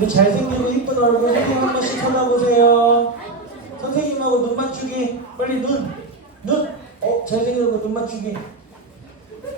우리 잘생기고 이쁜 얼굴 선생님 한 번씩 쳐다보세요. 선생님하고 눈 맞추기. 빨리 눈. 잘생긴 얼굴 눈 맞추기.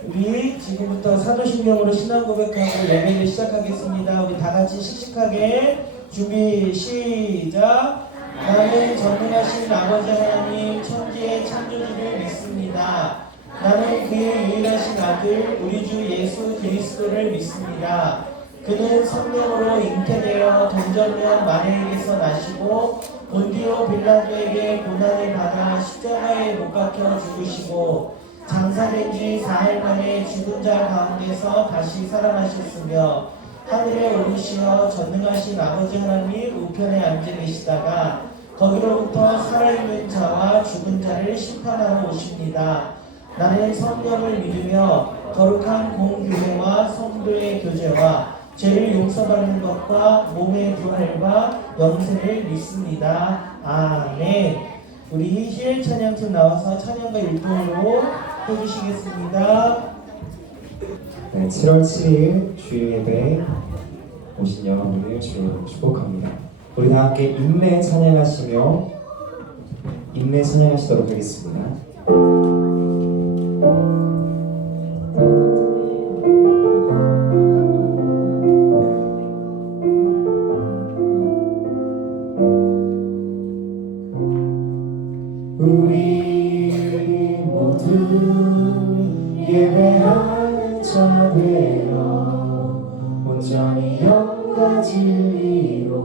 우리 지금부터 사도신경으로 신앙 고백하고 예배를 시작하겠습니다. 우리 다 같이 씩씩하게 준비 시작. 나는 전능하신 아버지 하나님 천지의 창조주를 믿습니다. 나는 그의 유일하신 아들 우리 주 예수 그리스도를 믿습니다. 그는 성령으로 잉태되어 동정녀 마리아에게서 나시고 본디오 빌라도에게 고난을 받아 십자가에 못 박혀 죽으시고 장사된 지 4일 만에 죽은 자 가운데서 다시 살아나셨으며 하늘에 오르시어 전능하신 아버지 하나님 우편에 앉아 계시다가 거기로부터 살아있는 자와 죽은 자를 심판하러 오십니다. 나는 성령을 믿으며 거룩한 공교회와 성도의 교제와 죄를 용서받는 것과 몸의 부활과 영생을 믿습니다. 아멘. 우리 힐 찬양팀 나와서 찬양과 율동으로 해주시겠습니다. 네, 7월 7일 주일 예배 오신 여러분을 주로 축복합니다. 우리 다 함께 인내 찬양하시며 인내 찬양하시도록 하겠습니다. 우리 모두 예배하는 자 되어 온전히 영과 진리로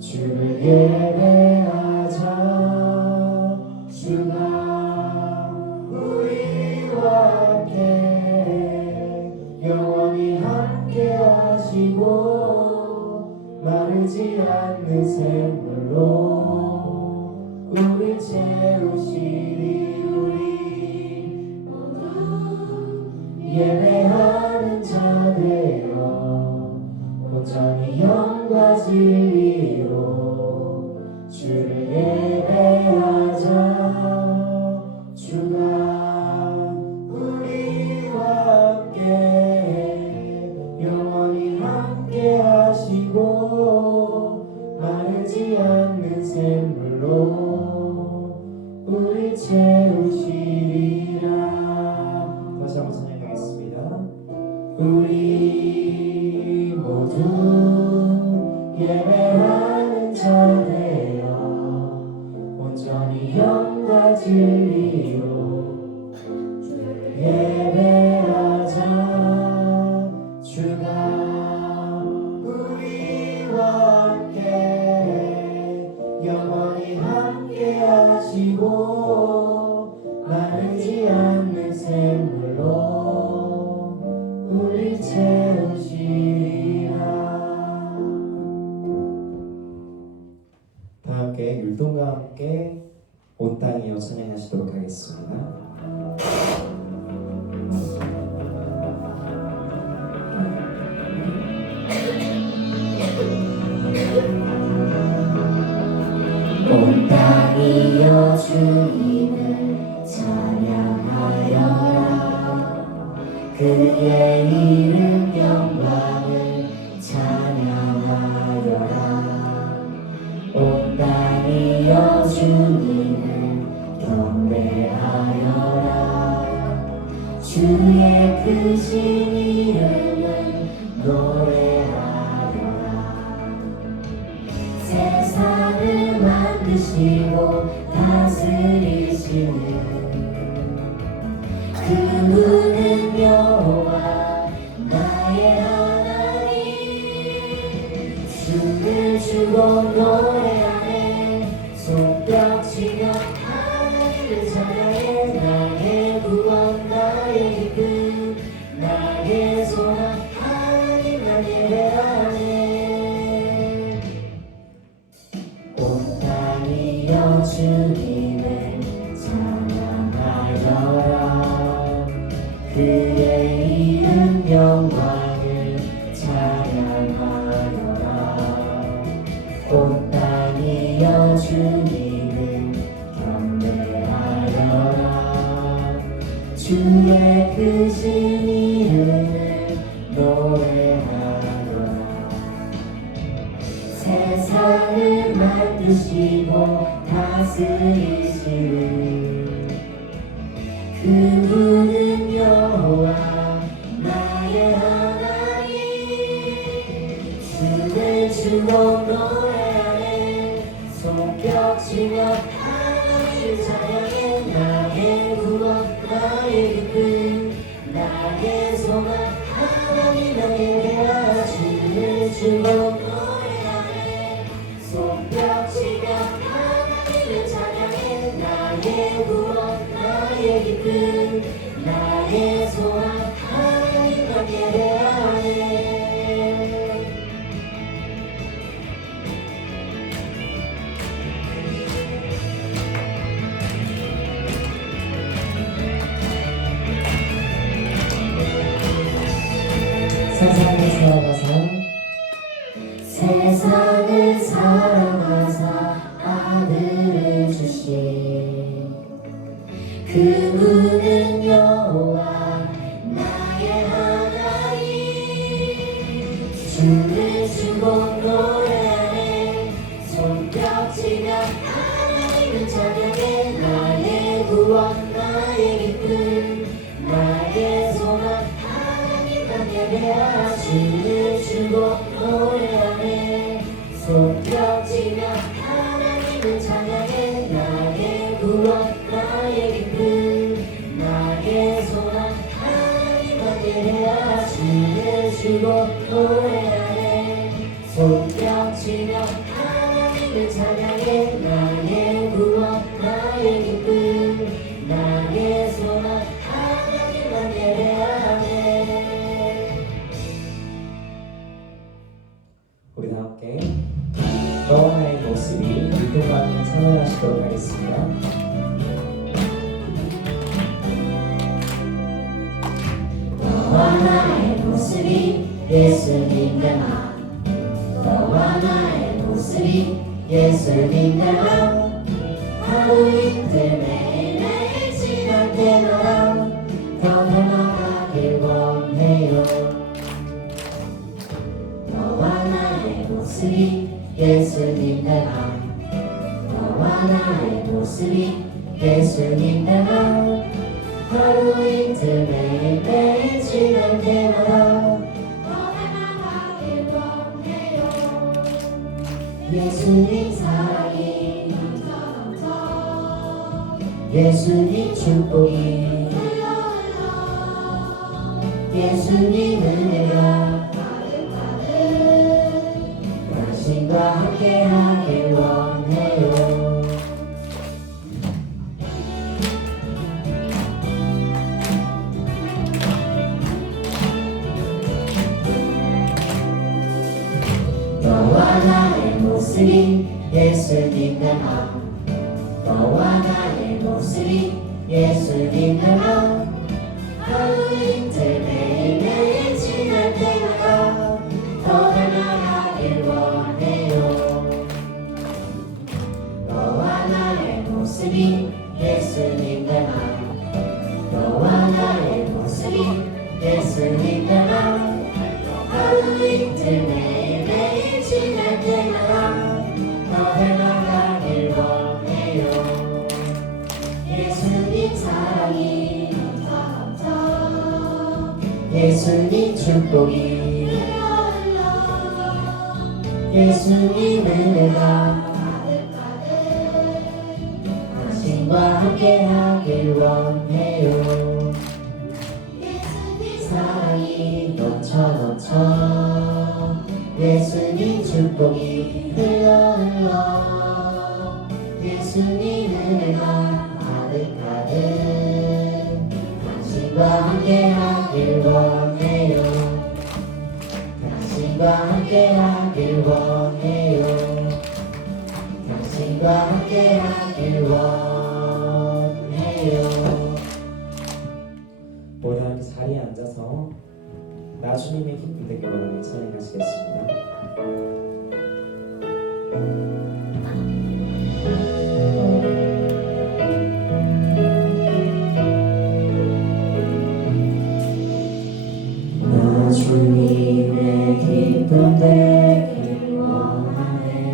주를 예배하자. 주가 우리와 함께 영원히 함께 하시고 마르지 않는 샘물로 우리 채우시리. 우리 모두 예배하는 자 되어 온전히 영과 진리로 주를 예배하자. 주가 우리와 함께 영원히 함께 하시고 마르지 않는 샘물로 우리 채우시리라. 다시 한번 찬양하겠습니다. 우리 모두 예배하는 자 되어 온전히 영과 진리로 주를 예배하자. 주가 우리와 함께 영원히 함께 하시고 마르지 않는 샘물로 우리 채우시리라. 다 함께 율동과 함께 온 땅이여 찬양하시도록 하겠습니다. 온 땅이여 주님을 찬양하여라. 그의 이름 영광을 찬양하여라. 온 땅이여 주님을 경배하여라. 주의 크신 이름을 노래하여라. 세상을 만드시고 다스리시는 그분은 여호와 나의 하나님. 주를 주로 노래하네. 손뼉치며 하나님을 찬양해. 나의 구원 나의 기쁨 나의 소망 하나님 날 예배하네. 온 땅이여 주님을 찬양하여라. 그의 이름 영광을 찬양하여라. 온 땅이여 주님을 경배하여라. 주의 크신 이름을 노래하여라. 세상을 만드시고 다스리시는 그분은 여호와 나의 하나님. 주를 주로 노래하네 손뼉치며 하나님을 찬양해. 나의 구원 나의 기쁨 나의 소망 하나님을 예배하. 주를 주로 노래하네 손뼉치며 하나님을 찬양해. 나의 구원 나의 기쁨 나의 소망 하나님을 예배하네. 세상을 사랑하사 세상을 사랑하사 아들을 주신 그분은 여호와 나의 하나님. 주를 주고 노래하네 손뼉치며 하나님을 찬양해. 나의 구원 나의 기쁨 나의 소망 하나님만 예배하. 주를 주고 노래하네 손뼉치며 하나님을 찬양해. 나의 구원 나의 기쁨 나의 소망 하나님만 예배하. 주를 주고 노래하네 손뼉치며 하나님을 찬양해. 나의 구원 나의 기쁨 나의 소망 하나님만 예배하네. 우리 다 함께 너와 나의 모습이 믿음받는 찬양하시도록 하겠습니다. 너와 나의 모습이 예수님 닮아. 너와 나의 모습이 예수님 닮아. 하루 이틀 매일매일 지날 때마다 더 닮아가길 원해요. 너와 나의 모습이 예수님 닮아. 너와 나의 모습이 예수님 닮아. 하루 이틀 매일매일 지날 때마다 더 닮아가길 원해요. 예수님 사랑이 넘쳐 예수님 축복이 흘러 예수님 은혜가 가득가득 당신과 함께하길 원해요. 너와 나의 모습이 예수님 닮아. 너와 나의 모습이 예수님 닮아. 하루 이틀 매일매일 지날 때마다 더 닮아가길 원해요. 너와 나의 모습이 예수님 닮아. 너와 나의 모습이 예수님 닮아. 하루 이틀 매일매일 지날 때마다 더 닮아가길 원해요. 예수님 사랑이 넘쳐 예수님 축복이 흘러 예수님 은혜가 가득가득 당신과 함께하길 원해요. 예수님 사랑이 넘쳐 예수님 축복이 흘러 예수님 은혜가 가득가득 당신과 함께하길 원해요. 당신과 함께하길 원해요. 당신과 함께하길 원해요. 모두 함께 자리에 앉아서 나 주님의 기쁨 되게 원하는 찬양하시겠습니다. 나 주님의 기쁨 되길 원하네.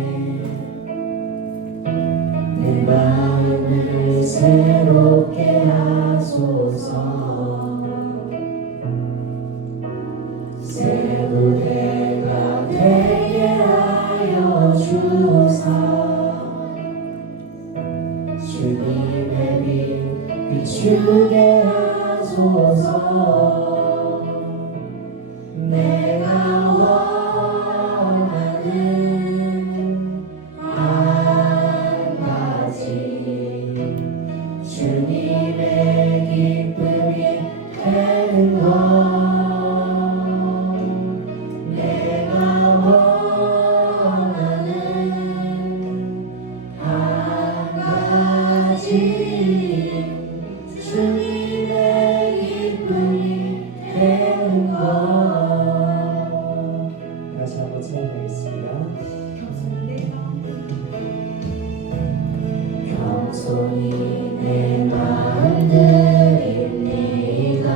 주게 하소서. 내가 원하는 한 가지 주님의 기쁨이 되는 것. 내가 원하는 한 가지 주님의 기쁨이 되는 것. 다시 한번 찬양하겠습니다. 겸손히 내 마음 드립니다.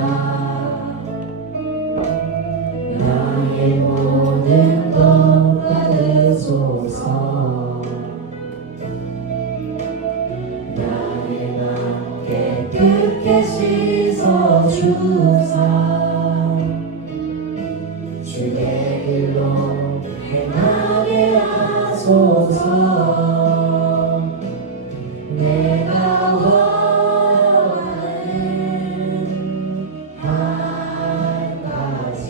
나의 모든 것 받으소서. 나의 맘 깨끗게 씻어주사 주의 길로 행하게 하소서. 내가 원하는 한 가지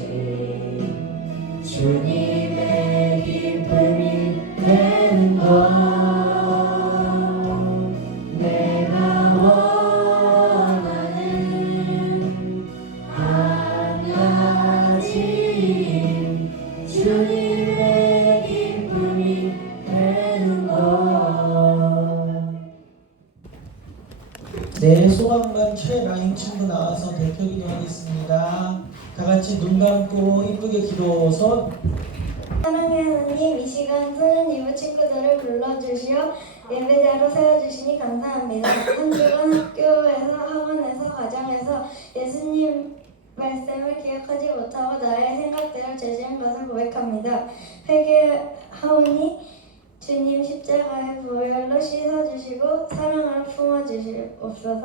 주님의 기쁨이 되는 것. 내가 원하는 한 가지 주님의 기쁨이 되는 것. 네, 소방관 최라인 친구 나와서 대표 기도하겠습니다. 다 같이 눈 감고 이쁘게 기도선. 사랑하는 하나님, 이 시간 소년 이부 친구들을 불러주시어 예배자로 세워주시니 감사합니다. 한 주간 학교에서, 학원에서, 가정에서 예수님 말씀을 기억하지 못하고 나의 생각대로 죄지은 것을 고백합니다. 회개하오니 주님 십자가의 보혈로 씻어주시고 사랑으로 품어주시옵소서.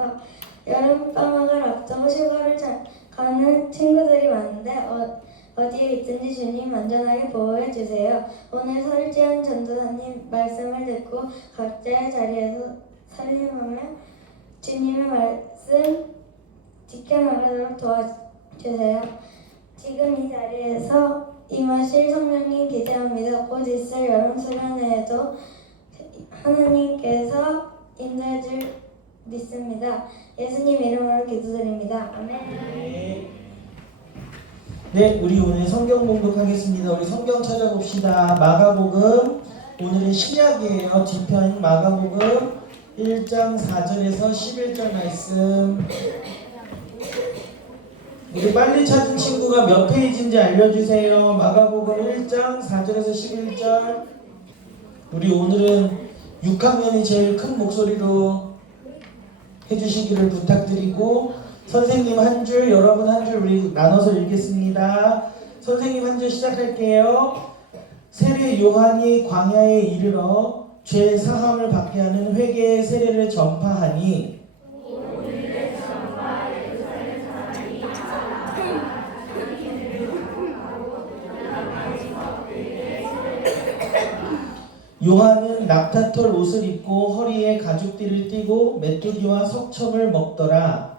여름방학을 앞두고 휴가를 가는 친구들이 많은데 어디에 있든지 주님 안전하게 보호해 주세요. 오늘 설지현 전도사님 말씀을 듣고 각자의 자리에서 살림하며 주님의 말씀 지켜나가도록 도와주세요. 지금 이 자리에서 임하실 성령님 기대합니다. 곧 있을 여름 수련회에도 하나님께서 인도해 줄 믿습니다. 예수님 이름으로 기도드립니다. 아멘. 네, 우리 오늘 성경 봉독하겠습니다. 우리 성경 찾아봅시다. 마가복음, 오늘은 신약이에요. 뒤편 마가복음 1장 4절에서 11절 말씀. 우리 빨리 찾은 친구가 몇 페이지인지 알려주세요. 마가복음 1장 4절에서 11절. 우리 오늘은 6학년이 제일 큰 목소리로 해주시기를 부탁드리고, 선생님 한 줄, 여러분 한 줄 우리 나눠서 읽겠습니다. 선생님 한 줄 시작할게요. 세례 요한이 광야에 이르러 죄 사함을 받게 하는 회개의 세례를 전파하니 요한은 낙타털 옷을 입고 허리에 가죽띠를 띠고 메뚜기와 석청을 먹더라.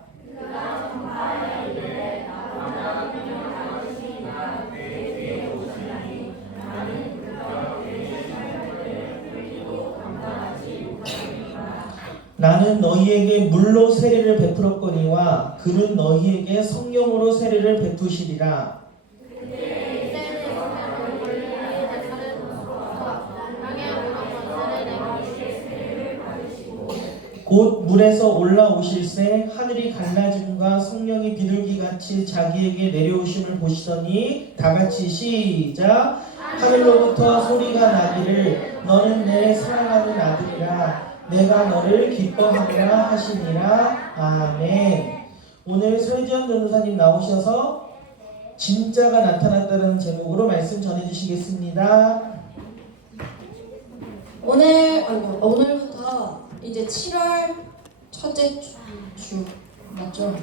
나는 너희에게 물로 세례를 베풀었거니와 그는 너희에게 성령으로 세례를 베푸시리라. 곧 물에서 올라오실새 하늘이 갈라짐과 성령이 비둘기같이 자기에게 내려오심을 보시더니 다같이 시작. 하늘로부터 소리가 나기를 너는 내 사랑하는 아들이라 내가 너를 기뻐하리라 하시니라. 아멘. 오늘 설지현 전도사님 나오셔서 진짜가 나타났다는 제목으로 말씀 전해주시겠습니다. 오늘부터 이제 7월 첫째 주 맞죠?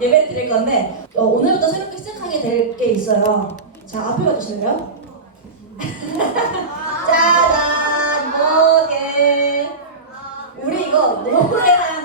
예배 드릴 건데 오늘부터 새롭게 시작하게 될 게 있어요. 자, 앞에 봐주실래요? 짜잔! 목에 우리 이거 목에랑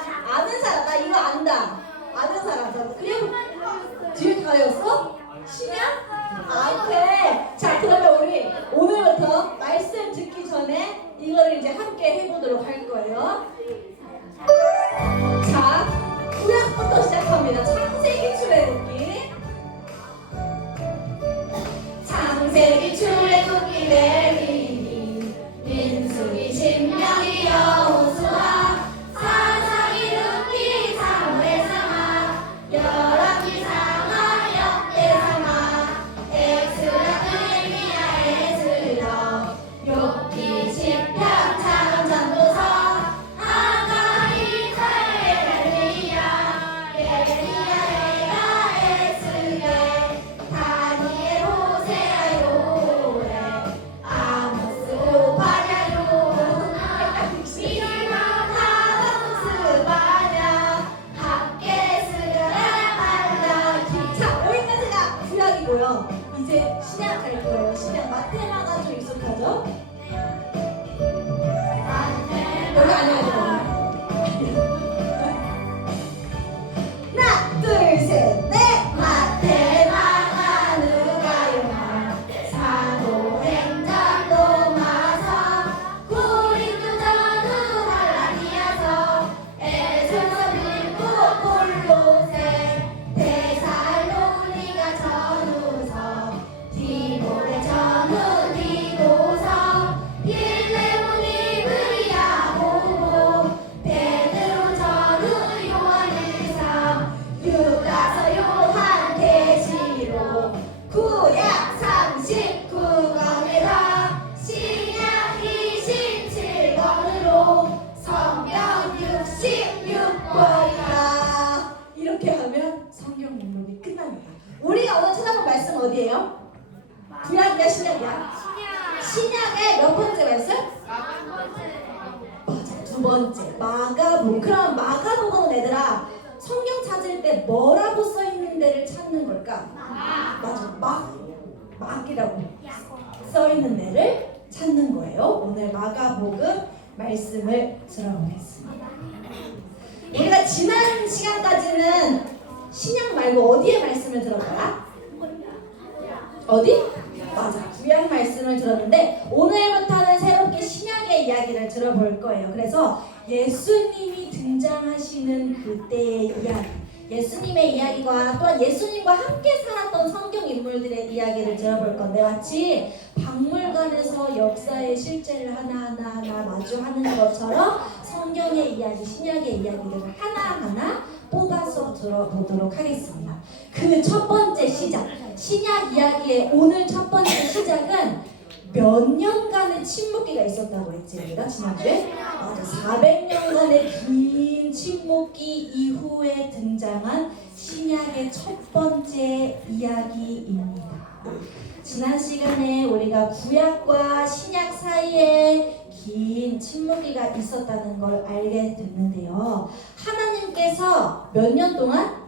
몇 번째 말씀? 맞아, 두 번째 마가복음. 그럼 마가복음은 얘들아 성경 찾을 때 뭐라고 써 있는 데를 찾는 걸까? 맞아, 막이라고 써 있는 데를 찾는 거예요. 오늘 마가복음 말씀을 들어보겠습니다. 우리가 지난 시간까지는 신약 말고 어디의 말씀을 들었더라? 어디? 맞아, 구약 말씀을 들었는데 오늘부터는 새롭게 신약의 이야기를 들어볼 거예요. 그래서 예수님이 등장하시는 그때의 이야기, 예수님의 이야기와 또한 예수님과 함께 살았던 성경 인물들의 이야기를 들어볼 건데, 마치 박물관에서 역사의 실제를 하나하나 마주하는 것처럼 성경의 이야기, 신약의 이야기들을 하나하나 뽑아서 들어보도록 하겠습니다. 그 첫 번째 시작, 신약 이야기의 오늘 첫 번째 시작은 몇 년간의 침묵기가 있었다고 했지 우리가 지난주에? 맞아, 400년간의 긴 침묵기 이후에 등장한 신약의 첫 번째 이야기입니다. 지난 시간에 우리가 구약과 신약 사이에 긴 침묵기가 있었다는 걸 알게 됐는데요. 하나님께서 몇 년 동안?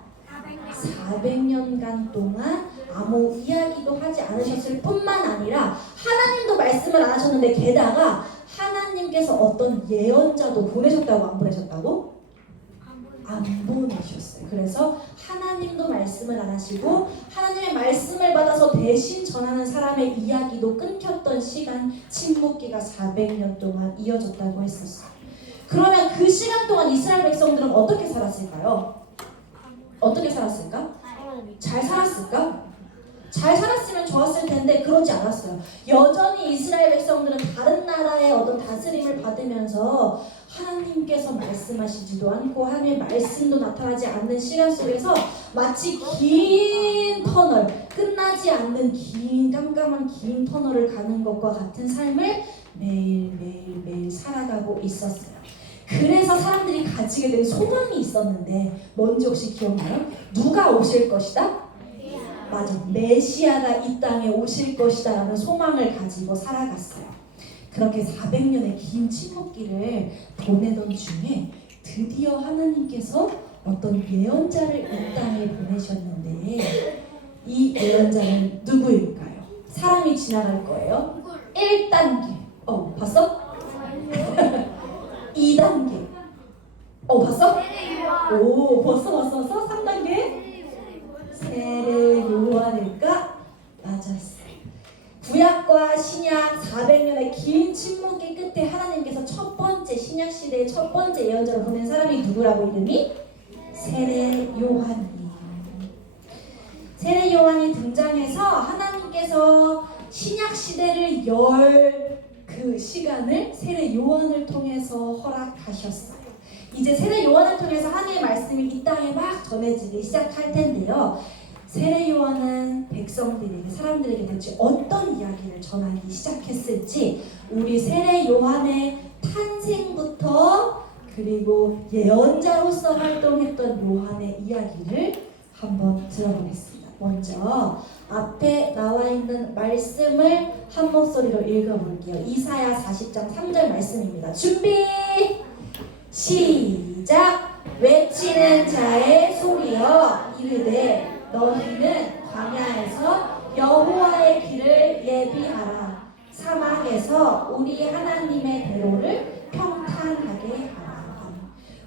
400년간 동안 아무 이야기도 하지 않으셨을 뿐만 아니라 하나님도 말씀을 안 하셨는데, 게다가 하나님께서 어떤 예언자도 보내셨다고 안 보내셨다고? 안 보내셨어요. 그래서 하나님도 말씀을 안 하시고 하나님의 말씀을 받아서 대신 전하는 사람의 이야기도 끊겼던 시간, 침묵기가 400년 동안 이어졌다고 했었어요. 그러면 그 시간 동안 이스라엘 백성들은 어떻게 살았을까요? 어떻게 살았을까? 잘 살았을까? 잘 살았으면 좋았을 텐데 그러지 않았어요. 여전히 이스라엘 백성들은 다른 나라의 어떤 다스림을 받으면서 하나님께서 말씀하시지도 않고 하나님의 말씀도 나타나지 않는 시간 속에서 마치 긴 터널, 끝나지 않는 긴 깜깜한 긴 터널을 가는 것과 같은 삶을 매일 살아가고 있었어요. 그래서 사람들이 가지게 된 소망이 있었는데 뭔지 혹시 기억나요? 누가 오실 것이다? 맞아, 메시아가 이 땅에 오실 것이다 라는 소망을 가지고 살아갔어요. 그렇게 400년의 긴 침묵기를 보내던 중에 드디어 하나님께서 어떤 예언자를 이 땅에 보내셨는데, 이 예언자는 누구일까요? 사람이 지나갈 거예요. 1단계. 봤어? 2단계. 봤어? 오, 벌써 3단계? 세례 요한일까? 맞았어. 구약과 신약 400년의 긴 침묵기 끝에 하나님께서 첫 번째 신약 시대의 첫 번째 예언자로 보낸 사람이 누구라고? 이름이 세례 요한이에요. 세례 요한이 등장해서 하나님께서 신약 시대를 열 그 시간을 세례 요한을 통해서 허락하셨어요. 이제 세례 요한을 통해서 하나님의 말씀이 이 땅에 막 전해지기 시작할 텐데요. 세례 요한은 백성들에게, 사람들에게 대체 어떤 이야기를 전하기 시작했을지, 우리 세례 요한의 탄생부터 그리고 예언자로서 활동했던 요한의 이야기를 한번 들어보겠습니다. 먼저 앞에 나와 있는 말씀을 한 목소리로 읽어볼게요. 이사야 40장 3절 말씀입니다. 준비! 시작! 외치는 자의 소리여 이르되 너희는 광야에서 여호와의 길을 예비하라. 사막에서 우리 하나님의 대로를 평탄하게 하라.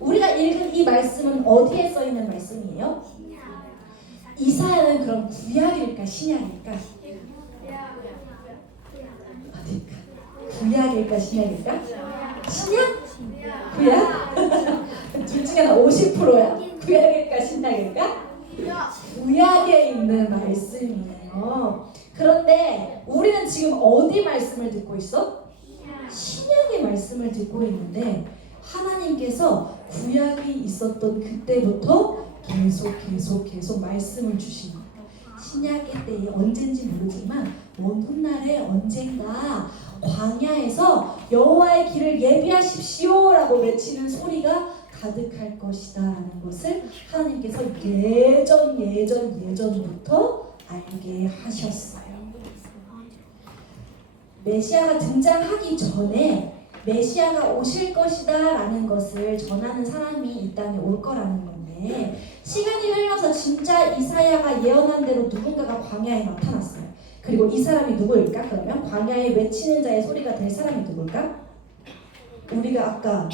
우리가 읽은 이 말씀은 어디에 써 있는 말씀이에요? 이사야는 그럼 구약일까 신약일까? 어딜까? 구약일까 신약일까? 신약? 구약? 둘 중에 하나 50%야? 구약일까 신약일까? 구약에 있는 말씀이에요. 그런데 우리는 지금 어디 말씀을 듣고 있어? 신약의 말씀을 듣고 있는데, 하나님께서 구약이 있었던 그때부터 계속 말씀을 주십니다. 신약의 때에 언젠지 모르지만 먼 훗날에 언젠가 광야에서 여호와의 길을 예비하십시오 라고 외치는 소리가 가득할 것이다 라는 것을 하나님께서 예전부터 알게 하셨어요. 메시아가 등장하기 전에 메시아가 오실 것이다 라는 것을 전하는 사람이 이 땅에 올 거라는 건데, 시간이 흘러서 진짜 이사야가 예언한 대로 누군가가 광야에 나타났어요. 그리고 이 사람이 누구일까? 그러면 광야에 외치는 자의 소리가 될 사람이 누굴까? 우리가 아까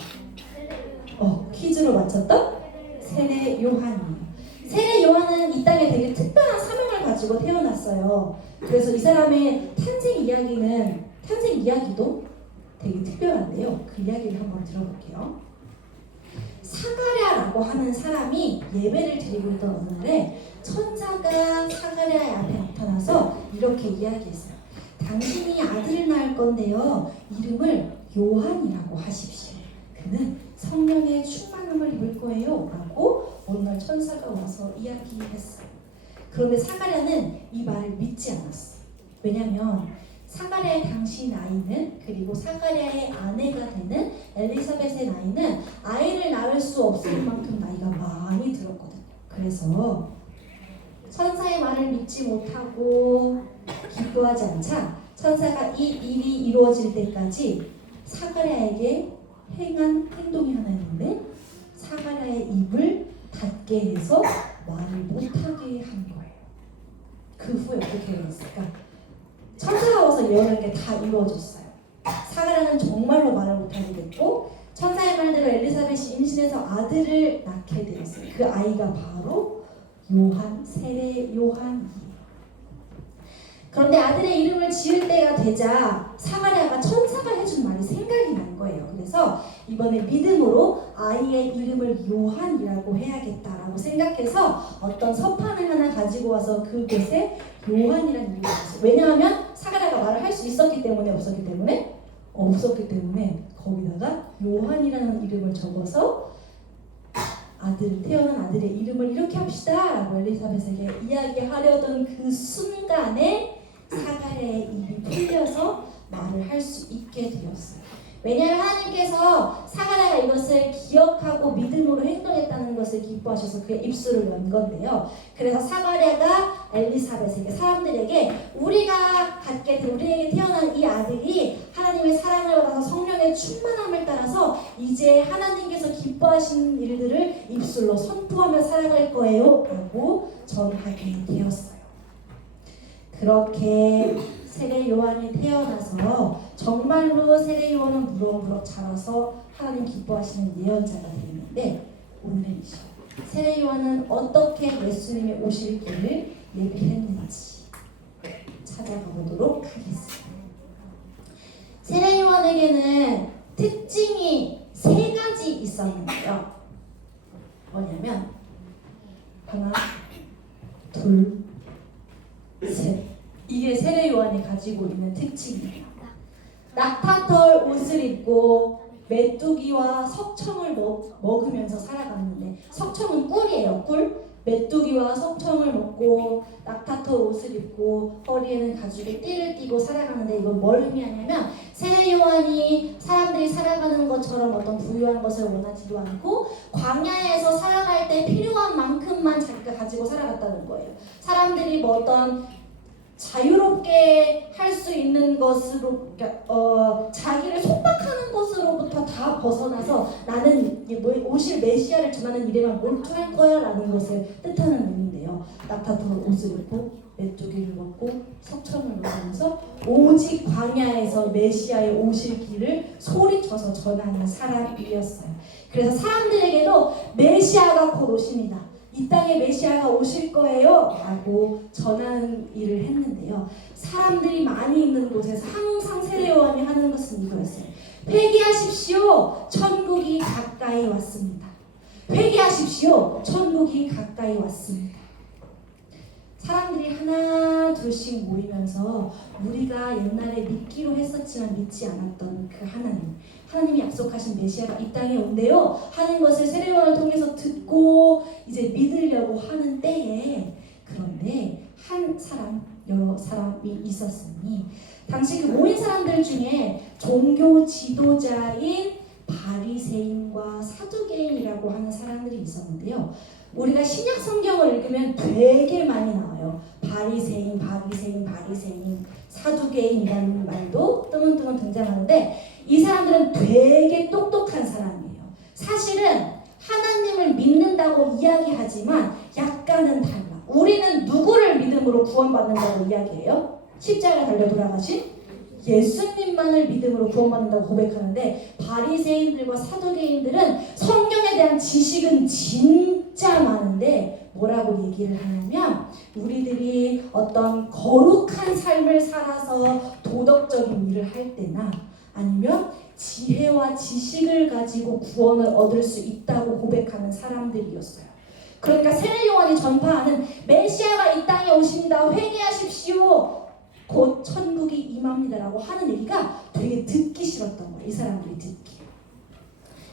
퀴즈로 맞췄던 세례 요한이에요. 세례 요한은 이 땅에 되게 특별한 사명을 가지고 태어났어요. 그래서 이 사람의 탄생 이야기도 되게 특별한데요. 그 이야기를 한번 들어볼게요. 사가랴라고 하는 사람이 예배를 드리고 있던 어느 날에 천사가 사가랴의 앞에 나타나서 이렇게 이야기했어요. 당신이 아들을 낳을 건데요, 이름을 요한이라고 하십시오. 그는 성령의 충만함을 입을 거예요 라고 어느 날 천사가 와서 이야기했어요. 그런데 사가랴는 이 말을 믿지 않았어요. 왜냐하면 사가랴의 당시 나이는, 그리고 사가랴의 아내가 되는 엘리사벳의 나이는 아이를 낳을 수 없을 만큼 나이가 많이 들었거든요. 그래서 천사의 말을 믿지 못하고 기도하지 않자 천사가 이 일이 이루어질 때까지 사가랴에게 행한 행동이 하나 있는데, 사가랴의 입을 닫게 해서 말을 못하게 한 거예요. 그 후에 어떻게 했을까? 천사가 와서 예언한 게 다 이루어졌어요. 사가랴는 정말로 말을 못하게 됐고, 천사의 말대로 엘리사벳이 임신해서 아들을 낳게 되었어요. 그 아이가 바로 세례 요한이에요. 그런데 아들의 이름을 지을 때가 되자 사가랴가 천사가 해준 말이 생각이 난 거예요. 그래서 이번에 믿음으로 아이의 이름을 요한이라고 해야겠다라고 생각해서 어떤 서판을 하나 가지고 와서 그곳에 요한이라는 이름을 썼어요. 왜냐하면 사가랴가 말을 할 수 있었기 때문에 없었기 때문에 거기다가 요한이라는 이름을 적어서 태어난 아들의 이름을 이렇게 합시다 라고 엘리사벳에게 이야기하려던 그 순간에 사가랴의 입이 풀려서 말을 할 수 있게 되었어요. 왜냐하면 하나님께서 사가랴가 이것을 기억하고 믿음으로 행동했다는 것을 기뻐하셔서 그의 입술을 연 건데요. 그래서 사가랴가 엘리사벳에게, 사람들에게 우리에게 태어난 이 아들이 하나님의 사랑을 받아서 성령의 충만함을 따라서 이제 하나님께서 기뻐하시는 일들을 입술로 선포하며 살아갈 거예요 라고 전하게 되었어요. 그렇게 세례 요한이 태어나서 정말로 세례 요한은 무럭무럭 자라서 하나님 기뻐하시는 예언자가 되는데, 오늘은 세례 요한은 어떻게 예수님이 오실 길을 예비했는지 찾아가 보도록 하겠습니다. 세례 요한에게는 특징이 3가지 있었는데요. 뭐냐면 하나, 둘, 셋. 이게 세례 요한이 가지고 있는 특징이에요. 낙타털 옷을 입고 메뚜기와 석청을 먹으면서 살아갔는데, 석청은 꿀이에요. 꿀. 메뚜기와 석청을 먹고 낙타털 옷을 입고 허리에는 가죽의 띠를 띠고 살아가는데, 이건 뭘 의미하냐면 세례 요한이 사람들이 살아가는 것처럼 어떤 부유한 것을 원하지도 않고 광야에서 살아갈 때 필요한 만큼만 자기가 가지고 살아갔다는 거예요. 사람들이 뭐 어떤 자유롭게 할 수 있는 것으로, 자기를 속박하는 것으로부터 다 벗어나서 나는 오실 메시아를 전하는 일에만 몰두할 거야 라는 것을 뜻하는 의미인데요. 낙타털 옷을 입고 메뚜기를 먹고 석청을 먹으면서 오직 광야에서 메시아의 오실 길을 소리쳐서 전하는 사람이었어요. 그래서 사람들에게도 메시아가 곧 오십니다, 이 땅에 메시아가 오실 거예요 라고 전하는 일을 했는데요. 사람들이 많이 있는 곳에서 항상 세례 요한이 하는 것은 이거였어요. 회개하십시오, 천국이 가까이 왔습니다. 회개하십시오, 천국이 가까이 왔습니다. 사람들이 하나 둘씩 모이면서 우리가 옛날에 믿기로 했었지만 믿지 않았던 그 하나님이 약속하신 메시아가 이 땅에 온대요 하는 것을 세례 요한을 통해서 듣고 이제 믿으려고 하는 때에, 그런데 여러 사람이 있었으니 당시 그 모인 사람들 중에 종교 지도자인 바리새인과 사두개인이라고 하는 사람들이 있었는데요. 우리가 신약 성경을 읽으면 되게 많이 나와요. 바리새인, 사두개인이라는 말도 뜨문뜨문 등장하는데 이 사람들은 되게 똑똑한 사람이에요. 사실은 하나님을 믿는다고 이야기하지만 약간은 달라. 우리는 누구를 믿음으로 구원받는다고 이야기해요? 십자가에 달려 돌아가신 예수님만을 믿음으로 구원받는다고 고백하는데 바리새인들과 사두개인들은 성경에 대한 지식은 진짜 많은데 뭐라고 얘기를 하냐면 우리들이 어떤 거룩한 삶을 살아서 도덕적인 일을 할 때나 아니면 지혜와 지식을 가지고 구원을 얻을 수 있다고 고백하는 사람들이었어요. 그러니까 세례 요한이 전파하는 메시아가 이 땅에 오십니다. 회개하십시오. 곧 천국이 임합니다라고 하는 얘기가 되게 듣기 싫었던 거예요. 이 사람들이 듣기.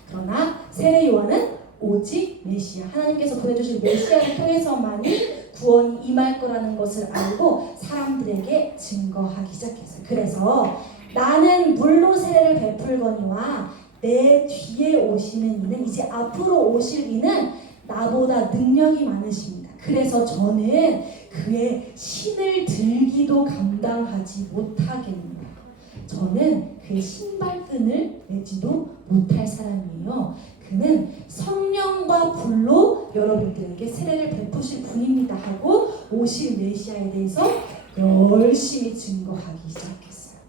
그러나 세례 요한은 오직 메시아, 하나님께서 보내주신 메시아를 통해서만이 구원이 임할 거라는 것을 알고 사람들에게 증거하기 시작했어요. 그래서 나는 물로 세례를 베풀거니와 내 뒤에 오시는 이는 이제 앞으로 오실 이는 나보다 능력이 많으십니다. 그래서 저는 그의 신을 들기도 감당하지 못하겠노라. 저는 그의 신발끈을 매지도 못할 사람이에요. 그는 성령과 불로 여러분들에게 세례를 베푸실 분입니다 하고 오실 메시아에 대해서 열심히 증거하기 시작했어요.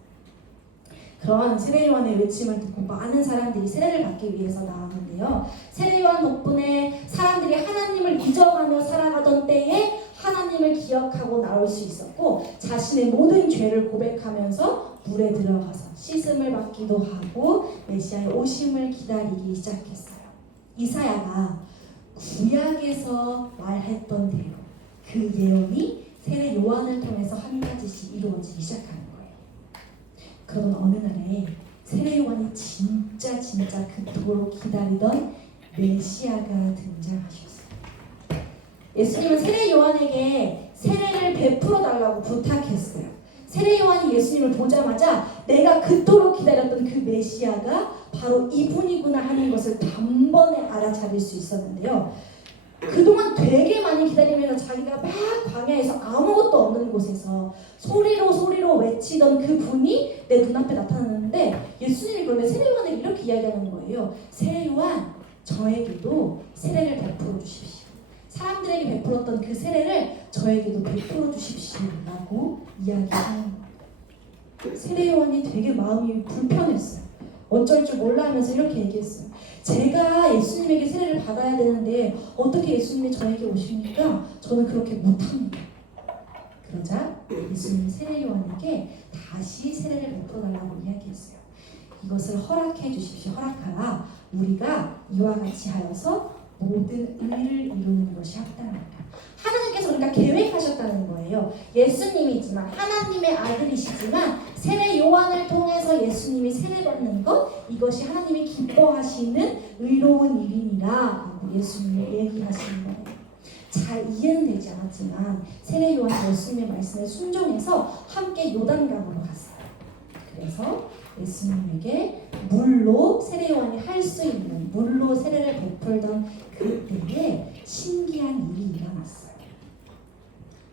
그런 세례 요한의 외침을 듣고 많은 사람들이 세례를 받기 위해서 나왔는데요. 세례 요한 덕분에 사람들이 하나님을 잊어가며 살아가던 때에 하나님을 기억하고 나올 수 있었고 자신의 모든 죄를 고백하면서 물에 들어가서 씻음을 받기도 하고 메시아의 오심을 기다리기 시작했어요. 이사야가 구약에서 말했던 대로 그 예언이 세례 요한을 통해서 한 가지씩 이루어지기 시작하는 거예요. 그러던 어느 날에 세례 요한이 진짜 그토록 기다리던 메시아가 등장하셨어요. 예수님은 세례 요한에게 세례를 베풀어 달라고 부탁했어요. 세례 요한이 예수님을 보자마자 내가 그토록 기다렸던 그 메시아가 바로 이분이구나 하는 것을 단번에 알아차릴 수 있었는데요. 그동안 되게 많이 기다리면서 자기가 막 광야에서 아무것도 없는 곳에서 소리로 외치던 그 분이 내 눈앞에 나타났는데 예수님이 그런데 세례 요한에게 이렇게 이야기하는 거예요. 세례 요한, 저에게도 세례를 베풀어 주십시오. 사람들에게 베풀었던 그 세례를 저에게도 베풀어 주십시오 라고 이야기하는 거예요. 세례 요한이 되게 마음이 불편했어요. 어쩔 줄 몰라 하면서 이렇게 얘기했어요. 제가 예수님에게 세례를 받아야 되는데 어떻게 예수님이 저에게 오십니까? 저는 그렇게 못합니다. 그러자 예수님이 세례 요한에게 다시 세례를 베풀어 달라고 이야기했어요. 이것을 허락해 주십시오. 허락하라. 우리가 이와 같이 하여서 모든 의를 이루는 것이 합당합니다. 하나님께서 그러니까 계획하셨다는 거예요. 예수님이지만 하나님의 아들이시지만 세례 요한을 통해서 예수님이 세례받는 것 이것이 하나님이 기뻐하시는 의로운 일이니라 예수님이 얘기하시는 거예요. 잘 이해는 되지 않았지만 세례 요한이 예수님의 말씀에 순종해서 함께 요단강으로 갔어요. 그래서 예수님에게 물로 세례 요한이 할 수 있는 물로 세례를 베풀던 그때에 신기한 일이 일어났어요.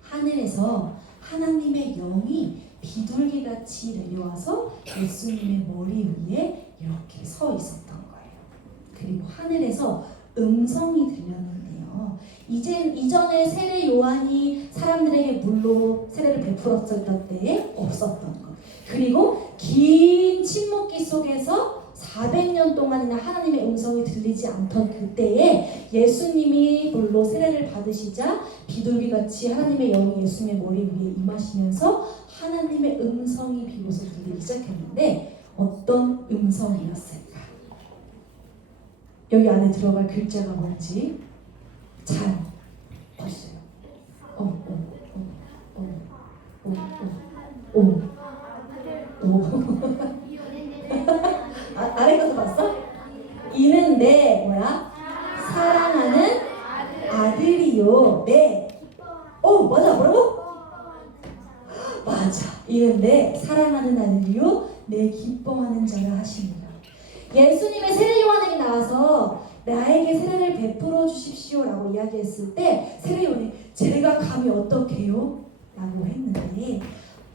하늘에서 하나님의 영이 비둘기같이 내려와서 예수님의 머리 위에 이렇게 서 있었던 거예요. 그리고 하늘에서 음성이 들렸는데요. 이전에 세례 요한이 사람들에게 물로 세례를 베풀었던 때에 없었던 것. 그리고 긴 침묵기 속에서 400년 동안이나 하나님의 음성이 들리지 않던 그때에 예수님이 물로 세례를 받으시자 비둘기같이 하나님의 영이 예수님의 머리 위에 임하시면서 하나님의 음성이 비로소 들리기 시작했는데 어떤 음성이었을까? 여기 안에 들어갈 글자가 뭔지 잘 봤어요. 아래 것도 봤어? 이는 내 뭐야? 사랑하는 아들이요. 맞아. 뭐라고? 맞아. 이는 내 사랑하는 아들이요. 내 기뻐하는 자라 하십니다. 예수님의 세례 요한에게 나와서 나에게 세례를 베풀어 주십시오라고 이야기했을 때 세례요한이 제가 감히 어떡해요? 라고 했는데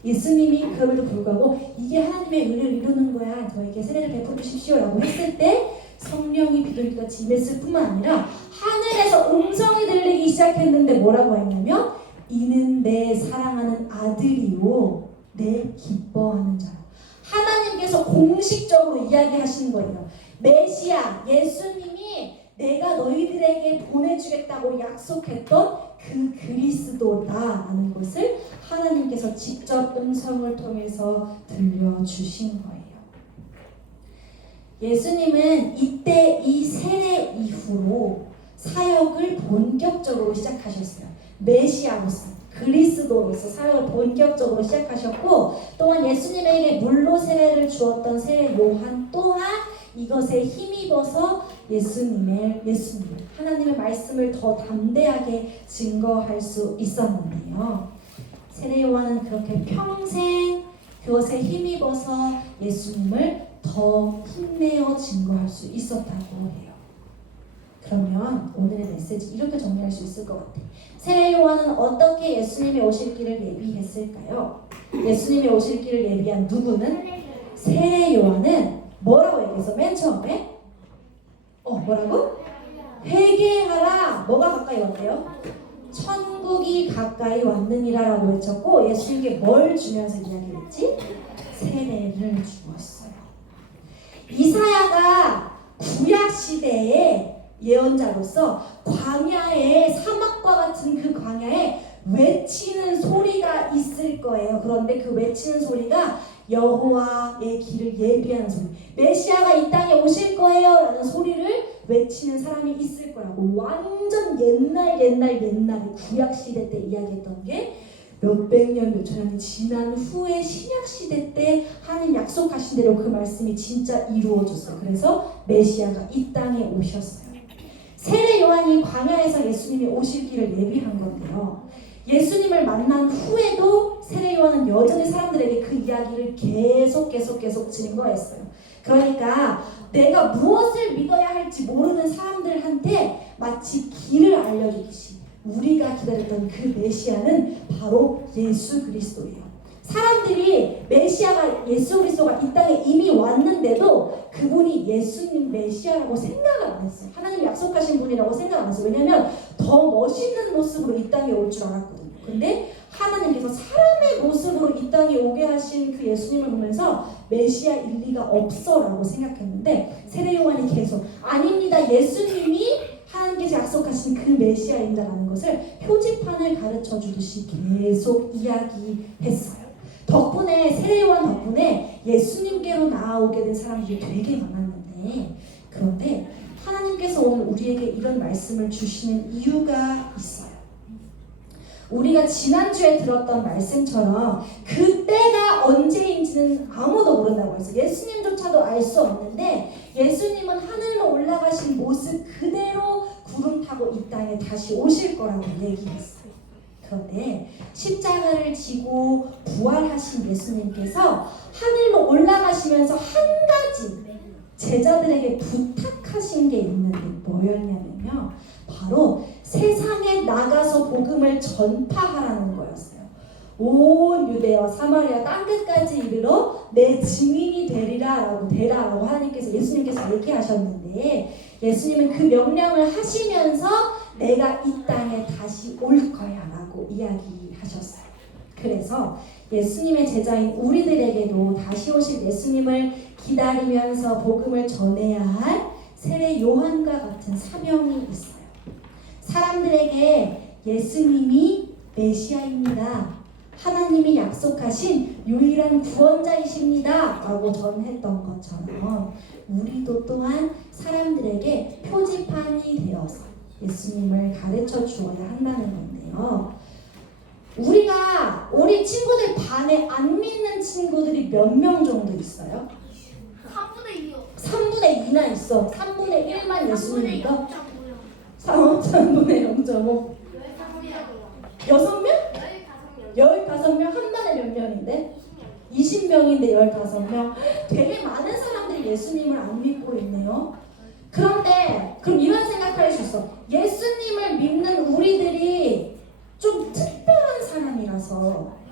예수님이 그럼에도 불구하고 이게 하나님의 의를 이루는 거야. 저에게 세례를 베풀어 주십시오라고 했을 때 성령이 비둘기같이 임했을 뿐만 아니라 하늘에서 음성이 들리기 시작했는데 뭐라고 했냐면 이는 내 사랑하는 아들이요 내 기뻐하는 자라. 하나님께서 공식적으로 이야기하시는 거예요. 메시아 예수님이 내가 너희들에게 보내주겠다고 약속했던 그 그리스도다라는 것을 하나님께서 직접 음성을 통해서 들려주신 거예요. 예수님은 이때 이 세례 이후로 사역을 본격적으로 시작하셨어요. 메시아로서 그리스도로서 사역을 본격적으로 시작하셨고 또한 예수님에게 물로 세례를 주었던 세례 요한 또한 이것에 힘입어서 예수님 하나님의 말씀을 더 담대하게 증거할 수 있었는데요. 세례 요한은 그렇게 평생 그것에 힘입어서 예수님을 더 힘내어 증거할 수 있었다고 해요. 그러면 오늘의 메시지 이렇게 정리할 수 있을 것 같아요. 세례 요한은 어떻게 예수님이 오실 길을 예비했을까요? 예수님이 오실 길을 예비한 누구는? 세례 요한은 뭐라고 얘기했어? 맨 처음에? 뭐라고? 회개하라. 뭐가 가까이 왔대요? 천국이 가까이 왔느니라 라고 외쳤고 예수님께 뭘 주면서 이야기했지? 세례를 주었어요. 이사야가 구약시대의 예언자로서 광야에 사막과 같은 그 광야에 외치는 소리가 있을 거예요. 그런데 그 외치는 소리가 여호와의 길을 예비하는 소리, 메시아가 이 땅에 오실 거예요 라는 소리를 외치는 사람이 있을 거라고. 완전 옛날에 구약시대 때 이야기했던 게 몇백 년, 몇천 년이 지난 후에 신약시대 때 하나님 약속하신 대로 그 말씀이 진짜 이루어졌어요. 그래서 메시아가 이 땅에 오셨어요. 세례 요한이 광야에서 예수님이 오실 길을 예비한 건데요. 예수님을 만난 후에도 세례 요한은 여전히 사람들에게 그 이야기를 계속 증거했어요. 그러니까 내가 무엇을 믿어야 할지 모르는 사람들한테 마치 길을 알려주듯이 우리가 기다렸던 그 메시아는 바로 예수 그리스도예요. 사람들이 메시아가 예수 그리스도가 이 땅에 이미 왔는데도 그분이 예수님 메시아라고 생각을 안 했어요. 하나님 약속하신 분이라고 생각 안 했어요. 왜냐하면 더 멋있는 모습으로 이 땅에 올 줄 알았거든요. 근데 하나님께서 사람의 모습으로 이 땅에 오게 하신 그 예수님을 보면서 메시아일 리가 없어라고 생각했는데 세례 요한이 계속 아닙니다. 예수님이 하나님께서 약속하신 그 메시아인다라는 것을 표지판을 가르쳐 주듯이 계속 이야기했어요. 덕분에 세례 요한 덕분에 예수님께로 나아오게 된 사람들이 되게 많았는데 그런데 하나님께서 오늘 우리에게 이런 말씀을 주시는 이유가 있어요. 우리가 지난주에 들었던 말씀처럼 그때가 언제인지는 아무도 모른다고 했어요. 예수님조차도 알 수 없는데 예수님은 하늘로 올라가신 모습 그대로 구름 타고 이 땅에 다시 오실 거라고 얘기했어요. 그런데 십자가를 지고 부활하신 예수님께서 하늘로 올라가시면서 한 가지 제자들에게 부탁하신 게 있는데 뭐였냐면요. 바로 세상에 나가서 복음을 전파하라는 거였어요. 온 유대와 사마리아 땅끝까지 이르러 내 증인이 되라라고 하나님께서 예수님께서 얘기하셨는데 예수님은 그 명령을 하시면서 내가 이 땅에 다시 올 거야 라고 이야기하셨어요. 그래서 예수님의 제자인 우리들에게도 다시 오실 예수님을 기다리면서 복음을 전해야 할 세례 요한과 같은 사명이 있어요. 사람들에게 예수님이 메시아입니다. 하나님이 약속하신 유일한 구원자이십니다. 라고 전했던 것처럼 우리도 또한 사람들에게 표지판이 되어서 예수님을 가르쳐 주어야 한다는 건데요. 우리 친구들 반에 안 믿는 친구들이 몇 명 정도 있어요? 3분의 2요. 3분의 2나 있어. 3분의 1만 예수님 믿어? 3분의 0.5. 6명? 15명? 한 반에 몇 명인데? 20명인데 15명? 되게 많은 사람들이 예수님을 안 믿고 있네요. 그런데 그럼 이런 생각할 수 있어. 예수님을 믿는 우리들이 좀 특별한 사람이라서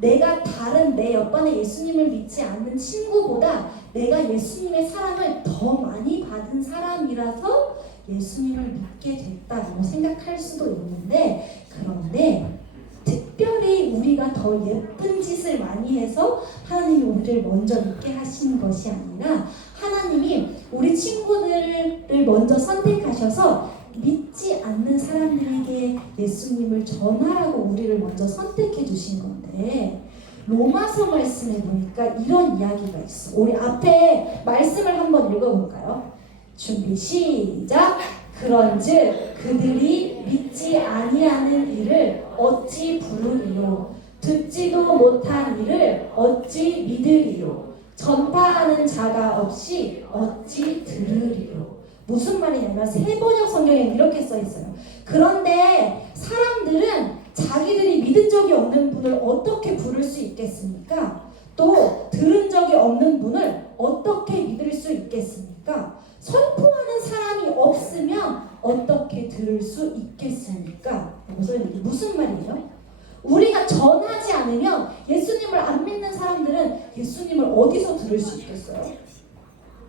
내가 다른 내 옆반에 예수님을 믿지 않는 친구보다 내가 예수님의 사랑을 더 많이 받은 사람이라서 예수님을 믿게 됐다고 생각할 수도 있는데, 그런데 특별히 우리가 더 예쁜 짓을 많이 해서 하나님이 우리를 먼저 믿게 하시는 것이 아니라 하나님이 우리 친구들을 먼저 선택하셔서 믿지 않는 사람들에게 예수님을 전하라고 우리를 먼저 선택해 주신 건데, 로마서 말씀에 보니까 이런 이야기가 있어. 우리 앞에 말씀을 한번 읽어볼까요? 준비 시작. 그런즉 그들이 믿지 아니하는 이를 어찌 부르리요? 듣지도 못한 이를 어찌 믿으리요? 전파하는 자가 없이 어찌 들으리요? 무슨 말이냐면 세번역 성경에 이렇게 써 있어요. 그런데 사람들은 자기들이 믿은 적이 없는 분을 어떻게 부를 수 있겠습니까? 또 들은 적이 없는 분을 어떻게 믿을 수 있겠습니까? 선포하는 사람이 없으면 어떻게 들을 수 있겠습니까? 무슨 말이에요? 우리가 전하지 않으면 예수님을 안 믿는 사람들은 예수님을 어디서 들을 수 있겠어요?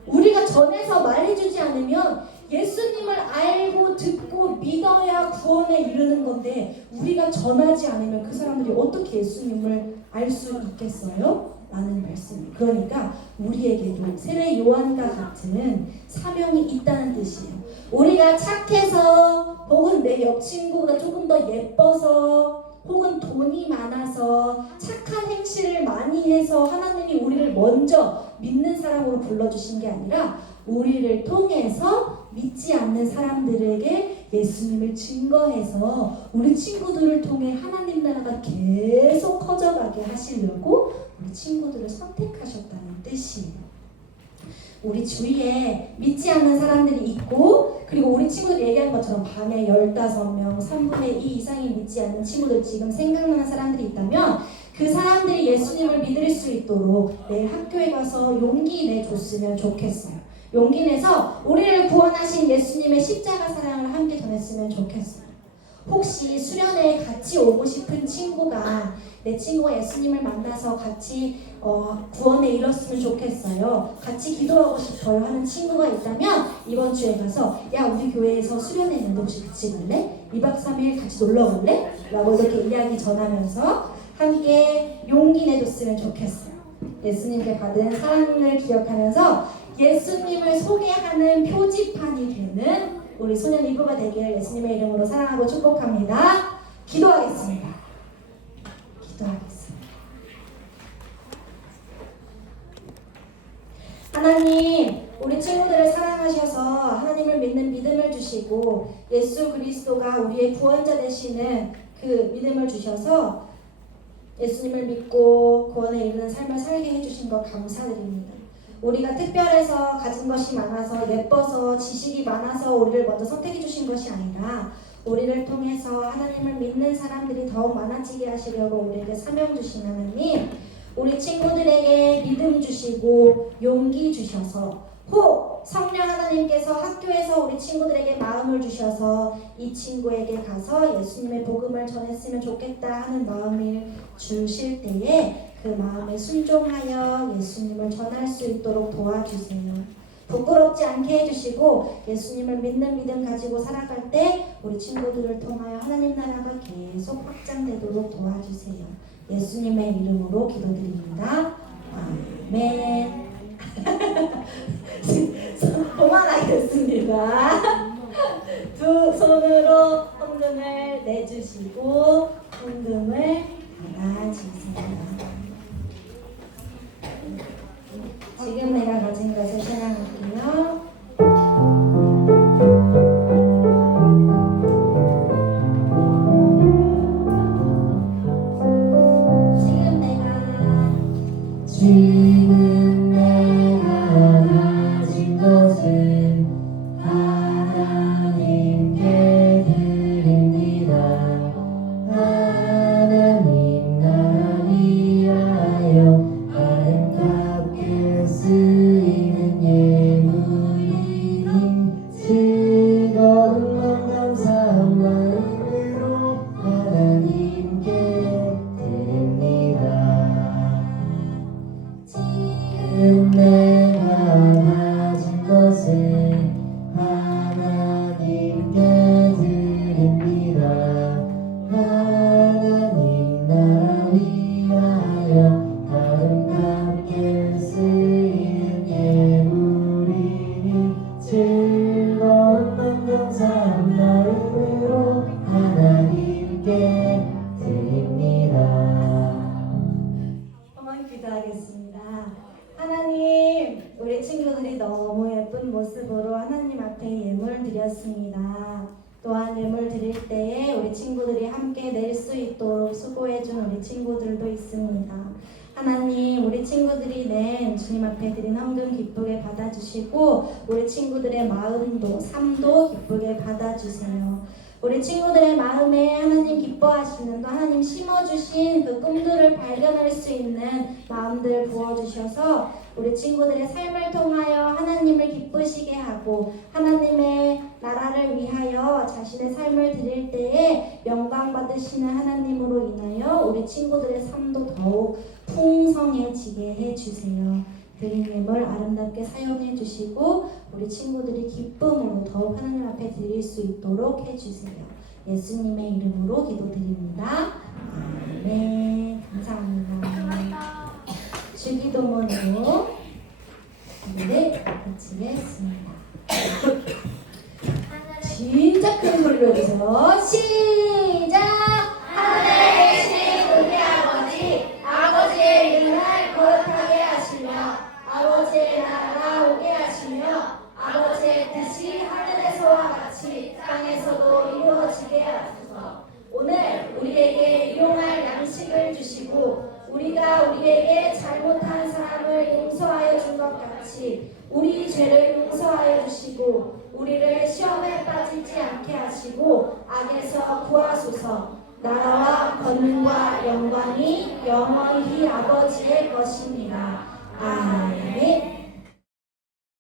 우리가 전해서 말해주지 않으면 예수님을 알고 듣고 믿어야 구원에 이르는 건데, 우리가 전하지 않으면 그 사람들이 어떻게 예수님을 알 수 있겠어요? 라는 말씀이에요. 그러니까 우리에게도 세례 요한과 같은 사명이 있다는 뜻이에요. 우리가 착해서, 혹은 내 옆 친구가 조금 더 예뻐서, 혹은 돈이 많아서 착한 행실을 많이 해서 하나님이 우리를 먼저 믿는 사람으로 불러주신 게 아니라 우리를 통해서 믿지 않는 사람들에게 예수님을 증거해서 우리 친구들을 통해 하나님 나라가 계속 커져가게 하시려고 우리 친구들을 선택하셨다는 뜻이에요. 우리 주위에 믿지 않는 사람들이 있고, 그리고 우리 친구들이 얘기하는 것처럼 반에 15명, 3분의 2 이상이 믿지 않는 친구들, 지금 생각나는 사람들이 있다면 그 사람들이 예수님을 믿을 수 있도록 내일 학교에 가서 용기 내줬으면 좋겠어요. 용기 내서 우리를 구원하신 예수님의 십자가 사랑을 함께 전했으면 좋겠어요. 혹시 수련회에 같이 오고 싶은 친구가, 내 친구가 예수님을 만나서 같이 구원에 이뤘으면 좋겠어요, 같이 기도하고 싶어요 하는 친구가 있다면 이번 주에 가서, 야 우리 교회에서 수련회 있는데 혹시 같이 갈래? 2박 3일 같이 놀러 갈래? 라고 이렇게 이야기 전하면서 함께 용기 내줬으면 좋겠어요. 예수님께 받은 사랑을 기억하면서 예수님을 소개하는 표지판이 되는 우리 소년 이브가 되길 예수님의 이름으로 사랑하고 축복합니다. 기도하겠습니다. 하나님, 우리 친구들을 사랑하셔서 하나님을 믿는 믿음을 주시고 예수 그리스도가 우리의 구원자 되시는 그 믿음을 주셔서 예수님을 믿고 구원에 이르는 삶을 살게 해주신 것 감사드립니다. 우리가 특별해서 가진 것이 많아서 예뻐서 지식이 많아서 우리를 먼저 선택해 주신 것이 아니라 우리를 통해서 하나님을 믿는 사람들이 더욱 많아지게 하시려고 우리에게 사명 주신 하나님, 우리 친구들에게 믿음 주시고 용기 주셔서 혹 성령 하나님께서 학교에서 우리 친구들에게 마음을 주셔서 이 친구에게 가서 예수님의 복음을 전했으면 좋겠다 하는 마음을 주실 때에 그 마음에 순종하여 예수님을 전할 수 있도록 도와주세요. 부끄럽지 않게 해주시고 예수님을 믿는 믿음 가지고 살아갈 때 우리 친구들을 통하여 하나님 나라가 계속 확장되도록 도와주세요. 예수님의 이름으로 기도드립니다. 아멘. 그만하겠습니다. 두 손으로 헌금을 내주시고 헌금을 받아주세요. 지금 내가 가진 것을 찬양할게요. 지금 내가 가진 것은 받아진 것을 하나님께 드립니다. 하나님 나라 위하여 아름답게 쓰인 예물이니 즐거운 감사함 마음으로 하나님께 드립니다. 한번 기도하겠습니다. 하나님, 우리 친구들이 너무 예쁜 모습으로 하나님 앞에 예물 드렸습니다. 또한 예물 드릴 때에 우리 친구들이 함께 낼 수 있도록 수고해준 우리 친구들도 있습니다. 하나님, 우리 친구들이 낸 주님 앞에 드린 헌금 기쁘게 받아주시고 우리 친구들의 마음도 삶도 기쁘게 받아주세요. 우리 친구들의 마음에 하나님 기뻐하시는 또 하나님 심어주신 그 꿈들을 발견할 수 있는 마음들 부어주셔서 우리 친구들의 삶을 통하여 하나님을 기쁘시게 하고 하나님의 나라를 위하여 자신의 삶을 드릴 때에 영광 받으시는 하나님으로 인하여 우리 친구들의 삶도 더욱 풍성해지게 해주세요. 드린 예물 아름답게 사용해 주시고 우리 친구들이 기쁨으로 더욱 하나님 앞에 드릴 수 있도록 해주세요. 예수님의 이름으로 기도드립니다. 아멘. 감사합니다. 주기도문으로 기도를 마치겠습니다. 진짜 큰 소리로 해주세요. 시작! 하늘에 계신 우리 아버지, 아버지의 이름을 거룩하게 하시며 아버지의 나라가 오게 하시며 아버지의 뜻이 하늘에서와 같이 땅에서도 이루어지게 하소서. 오늘 우리에게 일용할 양식을 주시고 우리가 우리에게 잘못한 사람을 용서하여 준 것 같이 우리 죄를 용서하여 주시고 우리를 시험에 빠지지 않게 하시고 악에서 구하소서. 나라와 권능과 영광이 영원히 아버지의 것입니다. 아멘.